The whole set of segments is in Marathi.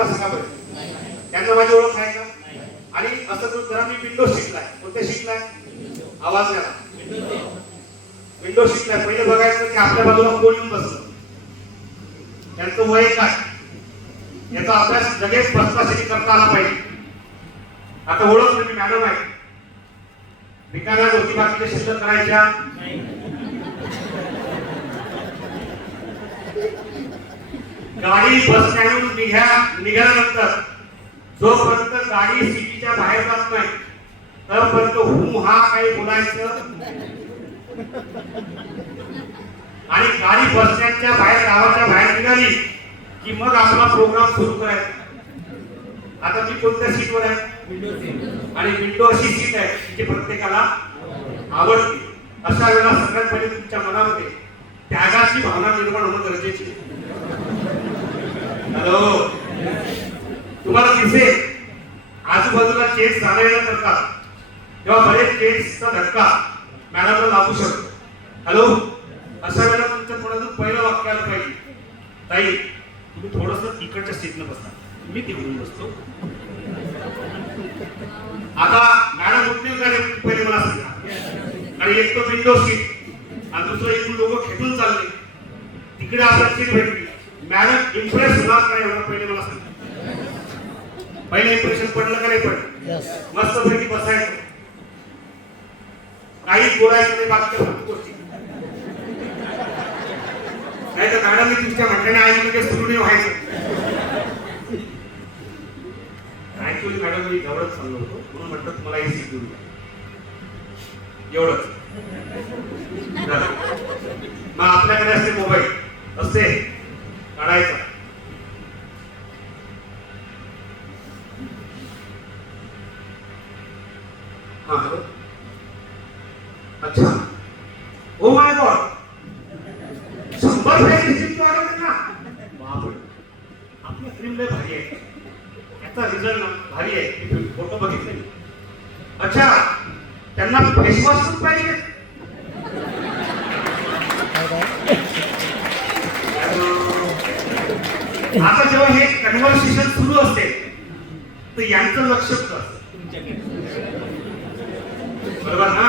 मला सांगा बरं त्यांना माझी ओळख आहे का? आणि असं जरा मी विंडो शिकलाय. कोणत्या शिकलाय? आवाज द्या. विंडो शिकलाय. पहिलं बघायचं की आपल्या बाजूला कोण येऊन बसलं. त्यांचं वय काय? याचा अभ्यास लगेच बसपासाठी करता आला पाहिजे. आता ओळख मी मॅडम आहे. काय गोष्टी बाकीच्या शिल्लक करायच्या? गाडी बस स्टँडवरून निघा निघाल्यानंतर जोपर्यंत गाडी सिटीच्या बाहेर जात नाही तोपर्यंत हू हा काही बोलायचं. आणि गाडी बस स्टँडच्या बाहेर गावाच्या बाहेर निघाली की मग आपला प्रोग्राम सुरू करायचा. आता मी कोणत्या सीटवर आहे? आणि विंडो अशी सीट आहे जी प्रत्येकाला आवडते. अशा वेळेला सगळ्यात पहिले तुमच्या मनामध्ये त्यागाची भावना निर्माण होणं गरजेची आहे. हॅलो. तुम्हाला दिसेल. आजूबाजूला चेस जाणं करतात तेव्हा बरेच चेसचा धक्का मॅडमला लागू शकतो. हॅलो. अशा वेळेला तुमच्या थोडंसं पहिलं वाक्य आलं पाहिजे. ताई तुम्ही थोडस तिकडच्या सीटनं बसा. मी तिकडून बसतो. आता मॅडम उठतील का पहिले मला सांगा. आणि एक तो विंडो सीट आणि दुसरं एक लोक खेटून चालले. तिकडे आता सीट भेटली. मॅडम इम्प्रेस होणार नाही एवढं पहिले मला सांगा. पहिले इम्प्रेशन पडलं का नाही पडलं? मस्त पैकी बसायचं. काही बोलायचं नाही फक्त गोष्टी. नाही तर मॅडमने तुमच्या म्हणण्याने आई लगेच सुरू नाही व्हायचं. ऍक्च्युली मॅडम मी जवळच चाललो होतो. म्हणून म्हटलं तुम्हाला ही द्या. एवढंच. मग आपल्याकडे असते मोबाईल असते. काढायचा. अच्छा. Oh my god. शंभर पैकी सीट वाढवली ना बापरे. आपली फिल्म लय भारी आहे. याचा रिझल्ट भारी आहे. फोटो बघितले. अच्छा. त्यांना फेसवॉश पाहिजे. आता जेव्हा हे कन्व्हर्सेशन सुरू असते तर यांचं लक्ष? बरोबर ना?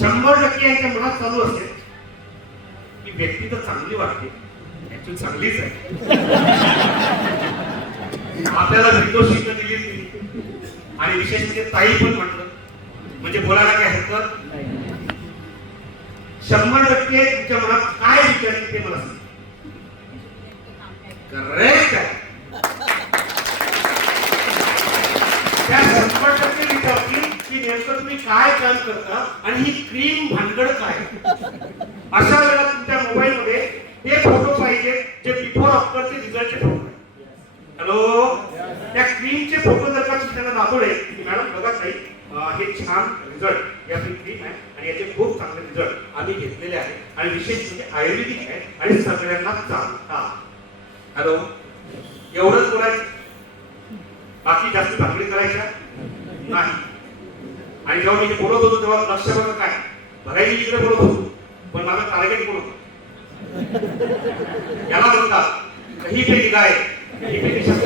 शंभर टक्के यांच्या मनात चालू असते. की व्यक्ती तर चांगली वाटते. ऍक्च्युअली चांगलीच आहे. आपल्याला विंडो सीट दिली. आणि विशेष म्हणजे ताई पण म्हटलं. म्हणजे बोलायला काय हरकत? शंभर टक्के तुमच्या मनात काय विचार ते मला सांगा. Correcto. त्या शंभर टक्के विचारतील की नेमकं तुम्ही काय काम करता आणि ही क्रीम भानगड काय? अशा वेळेला तुमच्या मोबाईल मध्ये ते फोटो पाहिजे जे बिफोर आफ्टरचे रिझल्टचे फोटो हॅलो त्या क्रीमचे फोटो जर का तुम्ही त्यांना दाखवले की मॅडम बघा ताई हे छान रिझल्ट याची क्रीम आहे आणि याचे खूप चांगले रिझल्ट आम्ही घेतलेले आहे. आणि विशेष म्हणजे आयुर्वेदिक आहे आणि सगळ्यांना चालतात हॅलो? एवढंच बोलायचं? बाकी जास्त भाकरी करायच्या? नाही. आणि जेव्हा मी बोलत होतो तेव्हा लक्ष बघा काय? भरायची इकडे बोलत होतो पण माझं टार्गेट कोण होतं? याला म्हणतात कही पे निगाय कही पे निशान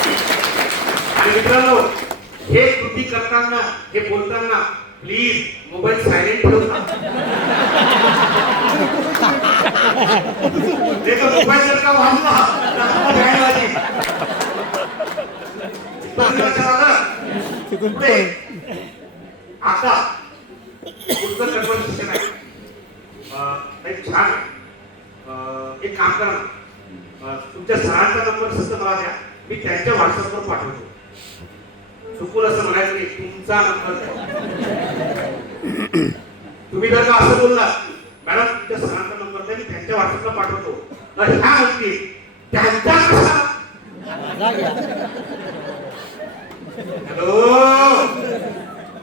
आणि मित्रांनो हे कृती करताना हे बोलताना प्लीज मोबाईल सायलेंट ठेवता ते तर मोबाईल जर का? पुढे. आता आहे एक छान. एक काम करा. तुमच्या सरांचा नंबर फक्त मला द्या. मी त्यांच्या व्हॉट्सअपवर पाठवतो. चुकून असं म्हणायचं नाही तुमचा नंबर तुम्ही जर का असं बोलला मॅडम तुमच्या सरांचा नंबर द्या मी त्यांच्या व्हॉट्सअपला पाठवतो. तर ह्या म्हणतील त्यांचा हॅलो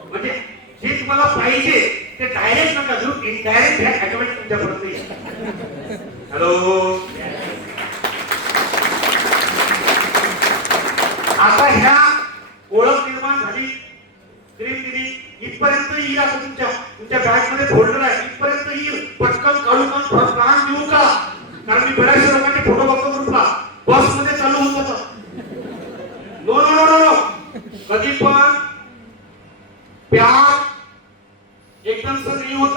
म्हणजे जे तुम्हाला पाहिजे ते डायरेक्ट नका देऊ इनडायरेक्ट ह्या ऑटोमॅटिक तुमच्यापर्यंत येईल हॅलो आता ह्या ओळख निर्माण झाली क्रीम दिली इथपर्यंत येईल आता तुमच्या तुमच्या बॅगमध्ये फोल्डर आहे इथपर्यंत येईल पटकन काढून मग प्लान देऊ का मी बऱ्याचशा लोकांचे फोटो बघतो ग्रुपला बसमध्ये चालू होऊन जातं no no no no no कधी पण प्यार एकदम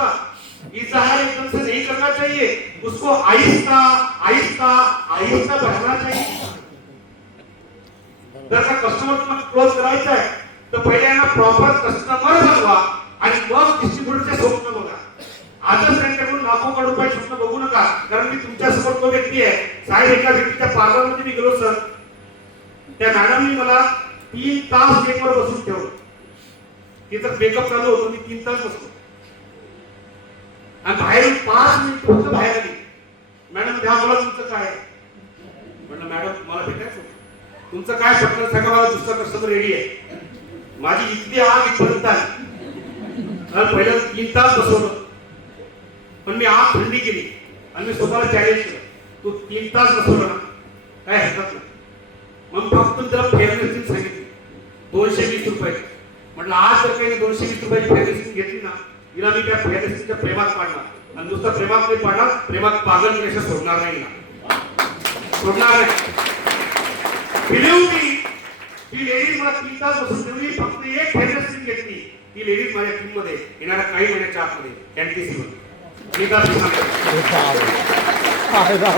से इजहार एकदम से नहीं करना चाहिए. उसको आहिस्ता आहिस्ता आहिस्ता बढ़ाना चाहिए. जर का कस्टमर तुम्हाला क्लोज करायचा आहे तर पहिले यांना प्रॉपर कस्टमर बनवा आणि मग डिस्ट्रीब्युटरचे स्वप्न बघा. आजच त्यांच्याकडून लाखो करोड रुपये स्वप्न बघू नका कारण मी तुमच्यासमोर तो व्यक्ती आहे. साहेब एका व्यक्तीच्या पार्लरमध्ये मी गेलो सर. त्या मॅडमनी मला तीन तास गेटवर बसून ठेवलं. तिचा मेकअप चालू होतो मी तीन तास बसतो आणि बाहेर पाच मिनिट फक्त बाहेर आली. मॅडम द्या मला तुमचं काय आहे?" म्हणलं मॅडम मला भेटायचं तुमचं काय स्वप्न सांगा मला दुसरा कस्टमर रेडी आहे. माझी इतकी आग इथपर्यंत आहे आणि तीन तास बसवलं. पण मी आग थंडी केली. आणि मी स्वतःला चॅलेंज केलं. तू तीन तास बसवलं ना काय हरकत नाही. मग फक्त त्याला फेअरनेस सांगितली. दोनशे वीस रुपये. म्हटलं आज जर काही दोनशे वीस रुपयाची फेअरनेस घेतली तिला मी त्या फेअरनेसच्या प्रेमात पाडणार. आणि नुसतं प्रेमात नाही पाडणार प्रेमात पागल केल्याशिवाय सोडणार नाही ना सोडणार नाही. बिलीव मी ती लेडीज मला तीन तास बसून ठेवली फक्त एक घेतली. ती लेडीज माझ्या टीममध्ये येणाऱ्या काही महिन्याच्या आतमध्ये एनटीसी मध्ये. मी का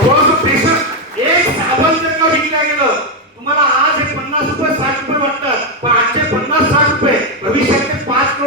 थोडंसं पेशंट एक साबण जर का विकल्या गेलं तुम्हाला आज हे पन्नास रुपये साठ रुपये वाटतात. पण आजचे पन्नास साठ रुपये भविष्यात